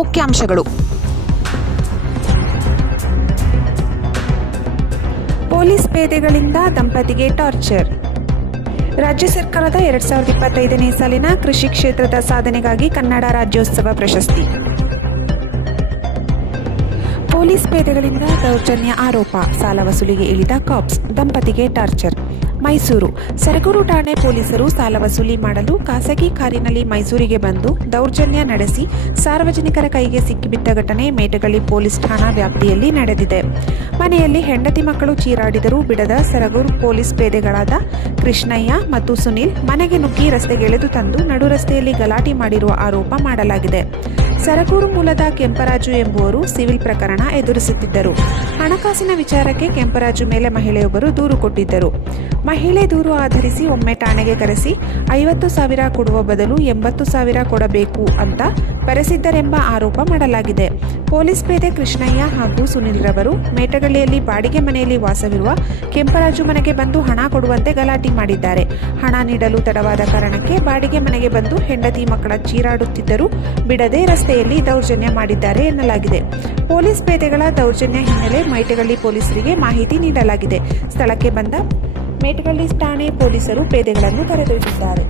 ಮುಖ್ಯಾಂಶಗಳು. ಪೊಲೀಸ್ ಪೇದೆಗಳಿಂದ ದಂಪತಿಗೆ ಟಾರ್ಚರ್. ರಾಜ್ಯ ಸರ್ಕಾರದ ಎರಡ್ ಸಾವಿರದ ಇಪ್ಪತ್ತೈದನೇ ಸಾಲಿನ ಕೃಷಿ ಕ್ಷೇತ್ರದ ಸಾಧನೆಗಾಗಿ ಕನ್ನಡ ರಾಜ್ಯೋತ್ಸವ ಪ್ರಶಸ್ತಿ. ಪೊಲೀಸ್ ಪೇದೆಗಳಿಂದ ದೌರ್ಜನ್ಯ ಆರೋಪ, ಸಾಲ ವಸೂಲಿಗೆ ಇಳಿದ ಕಾಪ್ಸ್ ದಂಪತಿಗೆ ಟಾರ್ಚರ್. ಮೈಸೂರು. ಸರಗೂರು ಠಾಣೆ ಪೊಲೀಸರು ಸಾಲ ವಸೂಲಿ ಮಾಡಲು ಖಾಸಗಿ ಕಾರಿನಲ್ಲಿ ಮೈಸೂರಿಗೆ ಬಂದು ದೌರ್ಜನ್ಯ ನಡೆಸಿ ಸಾರ್ವಜನಿಕರ ಕೈಗೆ ಸಿಕ್ಕಿಬಿದ್ದ ಘಟನೆ ಮೇಟಗಳ್ಳಿ ಪೊಲೀಸ್ ಠಾಣಾ ವ್ಯಾಪ್ತಿಯಲ್ಲಿ ನಡೆದಿದೆ. ಮನೆಯಲ್ಲಿ ಹೆಂಡತಿ ಮಕ್ಕಳು ಚೀರಾಡಿದರೂ ಬಿಡದ ಸರಗೂರು ಪೊಲೀಸ್ ಪೇದೆಗಳಾದ ಕೃಷ್ಣಯ್ಯ ಮತ್ತು ಸುನೀಲ್ ಮನೆಗೆ ನುಗ್ಗಿ ರಸ್ತೆಗೆಳೆದು ತಂದು ನಡು ರಸ್ತೆಯಲ್ಲಿ ಗಲಾಟೆ ಮಾಡಿರುವ ಆರೋಪ ಮಾಡಲಾಗಿದೆ. ಸರಗೂರು ಮೂಲದ ಕೆಂಪರಾಜು ಎಂಬುವರು ಸಿವಿಲ್ ಪ್ರಕರಣ ಎದುರಿಸುತ್ತಿದ್ದರು. ಹಣಕಾಸಿನ ವಿಚಾರಕ್ಕೆ ಕೆಂಪರಾಜು ಮೇಲೆ ಮಹಿಳೆಯೊಬ್ಬರು ದೂರು ಕೊಟ್ಟಿದ್ದರು. ಮಹಿಳೆ ದೂರು ಆಧರಿಸಿ ಒಮ್ಮೆ ಠಾಣೆಗೆ ಕರೆಸಿ, ಐವತ್ತು ಸಾವಿರ ಕೊಡುವ ಬದಲು ಎಂಬತ್ತು ಸಾವಿರ ಕೊಡಬೇಕು ಅಂತ ಬರೆಸಿದ್ದರೆಂಬ ಆರೋಪ ಮಾಡಲಾಗಿದೆ. ಪೊಲೀಸ್ ಪೇದೆ ಕೃಷ್ಣಯ್ಯ ಹಾಗೂ ಸುನಿಲ್ ರವರು ಮೇಟಗಳ್ಳಿಯಲ್ಲಿ ಬಾಡಿಗೆ ಮನೆಯಲ್ಲಿ ವಾಸವಿರುವ ಕೆಂಪರಾಜು ಮನೆಗೆ ಬಂದು ಹಣ ಕೊಡುವಂತೆ ಗಲಾಟೆ ಮಾಡಿದ್ದಾರೆ. ಹಣ ನೀಡಲು ತಡವಾದ ಕಾರಣಕ್ಕೆ ಬಾಡಿಗೆ ಮನೆಗೆ ಬಂದು ಹೆಂಡತಿ ಮಕ್ಕಳ ಚೀರಾಡುತ್ತಿದ್ದರೂ ಬಿಡದೆ ರಸ್ತೆಯಲ್ಲಿ ದೌರ್ಜನ್ಯ ಮಾಡಿದ್ದಾರೆ ಎನ್ನಲಾಗಿದೆ. ಪೊಲೀಸ್ ಪೇದೆಗಳ ದೌರ್ಜನ್ಯ ಹಿನ್ನೆಲೆ ಮೇಟಗಳ್ಳಿ ಪೊಲೀಸರಿಗೆ ಮಾಹಿತಿ ನೀಡಲಾಗಿದೆ. ಸ್ಥಳಕ್ಕೆ ಬಂದ ಮೇಟಗಳ್ಳಿ ಠಾಣೆ ಪೊಲೀಸರು ಪೇದೆಗಳನ್ನು ಕರೆದೊಯ್ದಿದ್ದಾರೆ.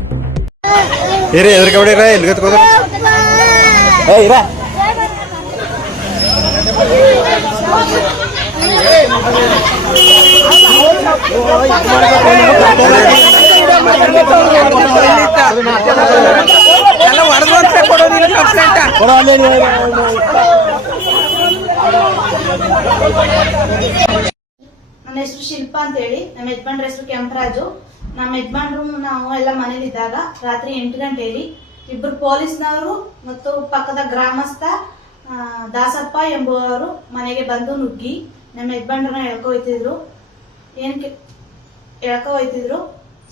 ನನ್ನ ಹೆಸರು ಶಿಲ್ಪಾ ಅಂತ ಹೇಳಿ ನಮ್ಮ ಯಜಮಾನ್ರ ಹೆಸರು ಕೆಂಪರಾಜು. ನಮ್ಮ ಯಜಮಾನ್ರು ನಾವು ಎಲ್ಲ ಮನೇಲಿದ್ದಾಗ ರಾತ್ರಿ ಎಂಟು ಗಂಟೆಯಲ್ಲಿ ಇಬ್ಬರು ಪೊಲೀಸ್ನವರು ಮತ್ತು ಪಕ್ಕದ ಗ್ರಾಮಸ್ಥ ದಾಸಪ್ಪ ಎಂಬುವರು ಮನೆಗೆ ಬಂದು ನುಗ್ಗಿ ನಮ್ಮ ಯಜಮಾನ್ರನ್ನ ಎಳ್ಕೊಯ್ತಿದ್ರು. ಏನು ಎಳ್ಕೊಯ್ತಿದ್ರು?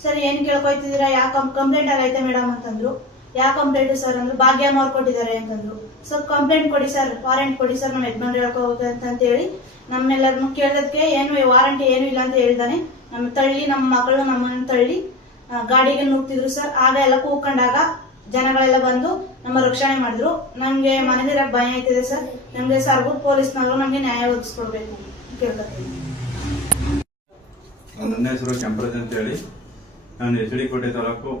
ಸರ್, ಏನ್ ಕೇಳ್ಕೊ ಯಾವ ಕಂಪ್ಲೇಂಟ್ ಆಗೈತೆ ಮೇಡಮ್ ಅಂತಂದ್ರು. ಯಾವ ಕಂಪ್ಲೇಂಟ್ ಸರ್? ಅಂದ್ರು ಭಾಗ್ಯ ಅವ್ರು ಅಂತಂದ್ರು. ಸೊ ಕಂಪ್ಲೇಂಟ್ ಕೊಡಿ ಸರ್ ವಾರಂಟ್ ಕೊಡಿ ಸರ್ ನಮ್ಮ ಯಜಮಾನ್ರು ಹೇಳ್ಕೊ ಹೋಗುತ್ತೆ ಅಂತ ಹೇಳಿ ನಮ್ಮೆಲ್ಲರನ್ನು ಕೇಳೋದಕ್ಕೆ ಏನು ವಾರಂಟಿ ಏನು ಇಲ್ಲ ಅಂತ ಹೇಳ್ದಾನೆ. ನಮ್ಮ ತಳ್ಳಿ, ನಮ್ಮ ಮಕ್ಕಳು ನಮ್ಮನ್ನು ತಳ್ಳಿ ಗಾಡಿಗೆ ನುಗ್ತಿದ್ರು ಸರ್. ಆಗ ಎಲ್ಲ ಕೂಕೊಂಡಾಗ ಜನಗಳೆಲ್ಲ ಬಂದು ನಮ್ಮ ರಕ್ಷಣೆ ಮಾಡಿದ್ರು. ನಮ್ಗೆ ಮನೇಲಿರಕ್ ಭಯ ಆಯ್ತಿದೆ ಸರ್. ನಮ್ಗೆ ಸರ್ಗೂ ಪೊಲೀಸ್ನವರು ನಮ್ಗೆ ನ್ಯಾಯ ಒದಗಿಸ್ಕೊಡ್ಬೇಕು ಕೇಳ್ಕೊತೀನಿ. ನನ್ನ ಹೆಸರು ಕೆಂಪರಾಜ್ ಅಂತ ಹೇಳಿ ನಾನು ಎಚ್ ಡಿ ಕೋಟೆ ತಾಲೂಕು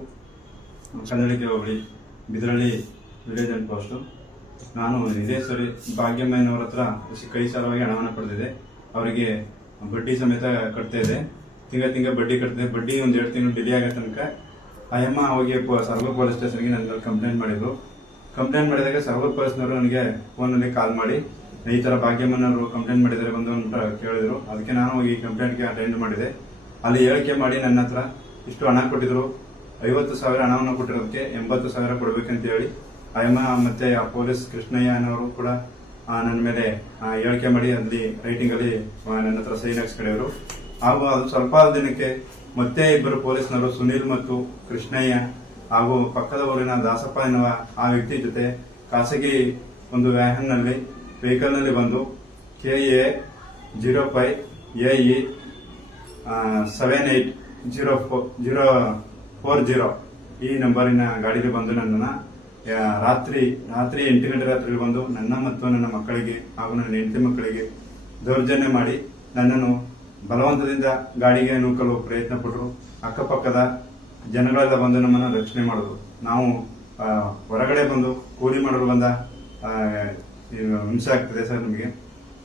ಕನ್ನಡಿಗೆ ಹೋಬಳಿ ಬಿದರಳ್ಳಿ ವಿಲೇಜ್ ಅಂಡ್ ಪೋಸ್ಟು ನಾನು ಇದೇ ಸರಿ ಭಾಗ್ಯಮ್ಮನವ್ರ ಹತ್ರ ಕೈ ಸಾಲವಾಗಿ ಹಣವನ್ನು ಪಡೆದಿದೆ ಅವರಿಗೆ ಬಡ್ಡಿ ಸಮೇತ ಕಟ್ತಾ ಇದೆ ತಿಂಗಳ ತಿಂಗಳ ಬಡ್ಡಿ ಕಟ್ತಿದೆ ಬಡ್ಡಿ ಒಂದು ಎರಡು ತಿಂಗಳು ಡಿಲೇ ಆಗೋ ತನಕ ಅಯ್ಯಮ್ಮ ಹೋಗಿ ಸರ್ವರ್ ಪೊಲೀಸ್ ಸ್ಟೇಷನ್ಗೆ ನನ್ನ ಕಂಪ್ಲೇಂಟ್ ಮಾಡಿದ್ರು. ಕಂಪ್ಲೇಂಟ್ ಮಾಡಿದಾಗ ಸರ್ವರ್ ಪೊಲೀಸ್ನವರು ನನಗೆ ಫೋನಲ್ಲಿ ಕಾಲ್ ಮಾಡಿ ಈ ಥರ ಭಾಗ್ಯಮ್ಮನವರು ಕಂಪ್ಲೇಂಟ್ ಮಾಡಿದರೆ ಬಂದು ಅಂತ ಕೇಳಿದ್ರು. ಅದಕ್ಕೆ ನಾನು ಹೋಗಿ ಕಂಪ್ಲೇಂಟ್ಗೆ ಅಟೆಂಡ್ ಮಾಡಿದೆ. ಅಲ್ಲಿ ಹೇಳಿಕೆ ಮಾಡಿ ನನ್ನ ಹತ್ರ, ಇಷ್ಟು ಹಣ ಕೊಟ್ಟಿದ್ರು. ಐವತ್ತು ಸಾವಿರ ಹಣವನ್ನು ಕೊಟ್ಟಿರೋದಕ್ಕೆ ಎಂಬತ್ತು ಸಾವಿರ ಕೊಡಬೇಕಂತ ಹೇಳಿ ಅಯ್ಯಮ್ಮ ಮತ್ತು ಆ ಪೊಲೀಸ್ ಕೃಷ್ಣಯ್ಯ ಅನ್ನೋರು ಕೂಡ ನನ್ನ ಮೇಲೆ ಹೇಳಿಕೆ ಮಾಡಿ ಅಲ್ಲಿ ರೈಟಿಂಗಲ್ಲಿ ನನ್ನ ಹತ್ರ ಸೈನ್ ಹಾಕ್ಸ್ಕೊಂಡಿದ್ರು ಹಾಗೂ ಅದು ಸ್ವಲ್ಪ ದಿನಕ್ಕೆ ಮತ್ತೆ ಇಬ್ಬರು ಪೊಲೀಸ್ನವರು ಸುನೀಲ್ ಮತ್ತು ಕೃಷ್ಣಯ್ಯ ಹಾಗೂ ಪಕ್ಕದ ಊರಿನ ದಾಸಪ್ಪ ಎನ್ನುವ ಆ ವ್ಯಕ್ತಿ ಜೊತೆ ಖಾಸಗಿ ಒಂದು ವ್ಯಾಹನ್ನಲ್ಲಿ ನಲ್ಲಿ ವೆಹಿಕಲ್ನಲ್ಲಿ ಬಂದು K A zero five A E seven eight zero four zero four zero ಈ ನಂಬರಿನ ಗಾಡಿಗೆ ಬಂದು ನನ್ನನ್ನು ರಾತ್ರಿ ರಾತ್ರಿ ಎಂಟು ಗಂಟೆ ರಾತ್ರಿ ಬಂದು ನನ್ನ ಮತ್ತು ನನ್ನ ಮಕ್ಕಳಿಗೆ ಹಾಗೂ ನನ್ನ ಹೆಂಡತಿ ಮಕ್ಕಳಿಗೆ ದೌರ್ಜನ್ಯ ಮಾಡಿ ನನ್ನನ್ನು ಬಲವಂತದಿಂದ ಗಾಡಿಗೆ ನೂಕಲು ಪ್ರಯತ್ನ ಪಟ್ಟರು ಅಕ್ಕಪಕ್ಕದ ಜನಗಳೆಲ್ಲ ಬಂದು ನಮ್ಮನ್ನು ರಕ್ಷಣೆ ಮಾಡಿದ್ರು. ನಾವು ಹೊರಗಡೆ ಬಂದು ಕೂಲಿ ಮಾಡಲು ಬಂದ ಹಿಂಸೆ ಆಗ್ತದೆ ಸರ್ ನಮಗೆ.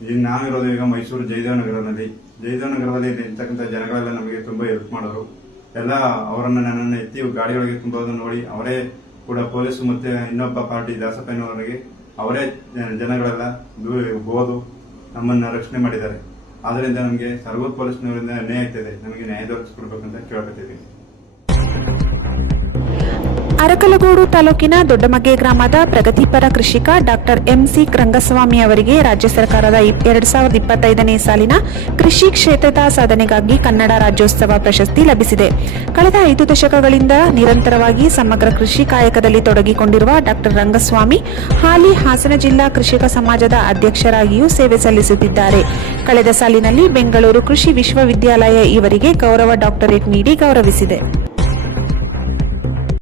ಈಗ ಇರೋದು ಈಗ ಮೈಸೂರು ಜಯದೇವ ನಗರದಲ್ಲಿ. ಜಯದೇವ ನಗರದಲ್ಲಿ ಇರ್ತಕ್ಕಂಥ ಜನಗಳೆಲ್ಲ ನಮಗೆ ತುಂಬ ಹೆಲ್ಪ್ ಮಾಡಿದ್ರು. ಎಲ್ಲ ಅವರನ್ನು ನನ್ನನ್ನು ಎತ್ತಿ ಗಾಡಿಯೊಳಗೆ ತುಂಬೋದನ್ನು ನೋಡಿ ಅವರೇ ಕೂಡ ಪೊಲೀಸ್ ಮತ್ತು ಇನ್ನೊಬ್ಬ ಪಾರ್ಟಿ ದಾಸಪ್ಪನವರಿಗೆ ಅವರೇ ಜನಗಳೆಲ್ಲ ದೂರ ಹೋದು ನಮ್ಮನ್ನು ರಕ್ಷಣೆ ಮಾಡಿದ್ದಾರೆ. ಆದ್ರಿಂದ ನಮಗೆ ಸರ್ವೂರ್ ಪೊಲೀಸ್ನವರಿಂದ ಅನ್ಯಾಯ ಆಗ್ತದೆ. ನಮಗೆ ನ್ಯಾಯ ದೊರಕಿಸ್ಕೊಡ್ಬೇಕಂತ ಕೇಳ್ಕೊತಿದ್ದೀನಿ ಅರಕಲಗೂಡು ತಾಲೂಕಿನ ದೊಡ್ಡಮಗ್ಗೆ ಗ್ರಾಮದ ಪ್ರಗತಿಪರ ಕೃಷಿಕ ಡಾಕ್ಟರ್ ಎಂಸಿ ರಂಗಸ್ವಾಮಿ ಅವರಿಗೆ ರಾಜ್ಯ ಸರ್ಕಾರದ ಎರಡ್ ಸಾವಿರದ ಇಪ್ಪತ್ತೈದನೇ ಸಾಲಿನ ಕೃಷಿ ಕ್ಷೇತ್ರದ ಸಾಧನೆಗಾಗಿ ಕನ್ನಡ ರಾಜ್ಯೋತ್ಸವ ಪ್ರಶಸ್ತಿ ಲಭಿಸಿದೆ. ಕಳೆದ ಐದು ದಶಕಗಳಿಂದ ನಿರಂತರವಾಗಿ ಸಮಗ್ರ ಕೃಷಿ ಕಾಯಕದಲ್ಲಿ ತೊಡಗಿಕೊಂಡಿರುವ ಡಾಕ್ಟರ್ ರಂಗಸ್ವಾಮಿ ಹಾಲಿ ಹಾಸನ ಜಿಲ್ಲಾ ಕೃಷಿಕ ಸಮಾಜದ ಅಧ್ಯಕ್ಷರಾಗಿಯೂ ಸೇವೆ ಸಲ್ಲಿಸುತ್ತಿದ್ದಾರೆ. ಕಳೆದ ಸಾಲಿನಲ್ಲಿ ಬೆಂಗಳೂರು ಕೃಷಿ ವಿಶ್ವವಿದ್ಯಾಲಯ ಇವರಿಗೆ ಗೌರವ ಡಾಕ್ಟರೇಟ್ ನೀಡಿ ಗೌರವಿಸಿದೆ.